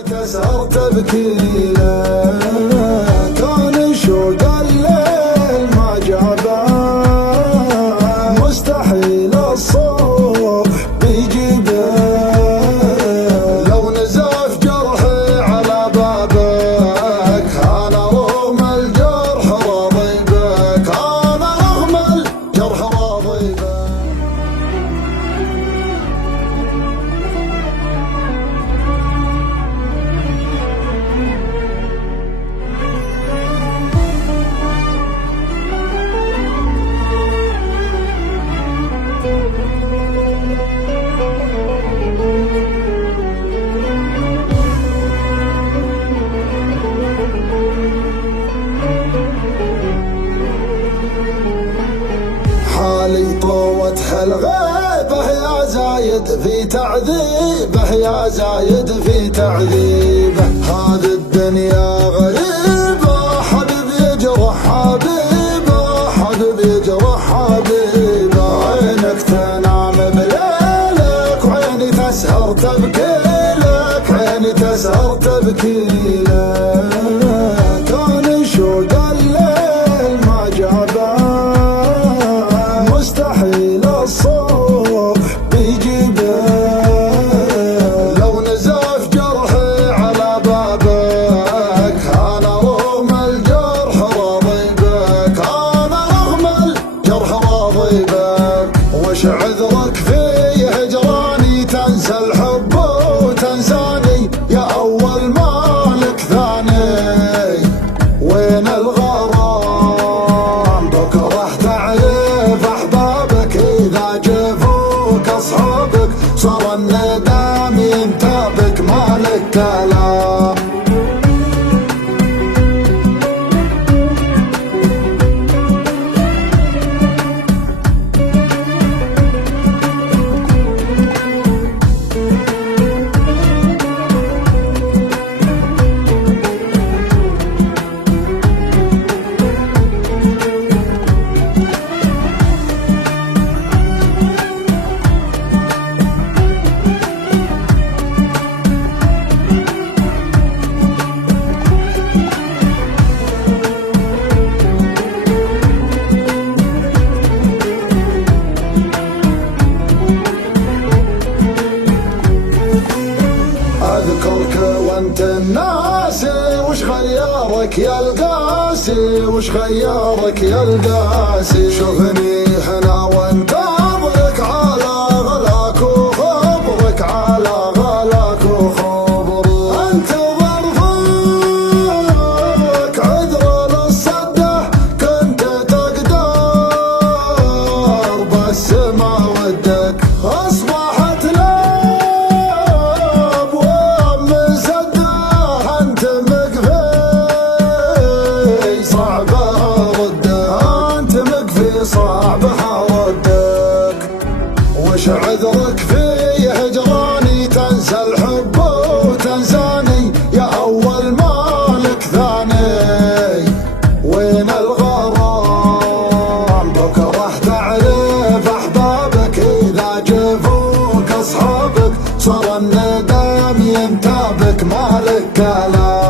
تسهر تبكي له كان شوق الليل ما جابه مستحيل الصبح بيجيبه لو نزف جرحي على بابك انا رغم الجرح راضي بك انا رغم الجرح راضي بك حالي طوتها الغيبة يا زايد في تعذيبه يا زايد في تعذيبه هذه الدنيا غريبة حبيب يجرح حبيبه حبيب يجرح حبيبه عينك تنام بليلك وعيني تسهر تبكي لك عيني تسهر تبكي لك كان شوق الليل ما جابه مستحيل الصبح بيجيبه لو نزف جرحي على بابك انا رغم الجرح راضي بك انا رغم الجرح راضي بك وش عذرك في هجراني تنسى الحب وتنساني يا اول مالك ثاني وين الغرام بكره تعرف احبابك اذا جفوك اصحابك صار الندم ينتابك مالك كلام اذكرك وانت الناسي وش غيرك يا القاسي وش غيرك يا القاسي شوفني هنا وانتظرك على غلاك وخبرك على غلاك وخبرك انتظر فيك عذر للصده كنت تقدر بس ما ودك اصبحت صعب حردك وش عذرك في هجراني تنسى الحب وتنساني يا اول مالك ثاني وين الغرام بكره تعرف احبابك اذا جفوك اصحابك صار الندم ينتابك مالك كلام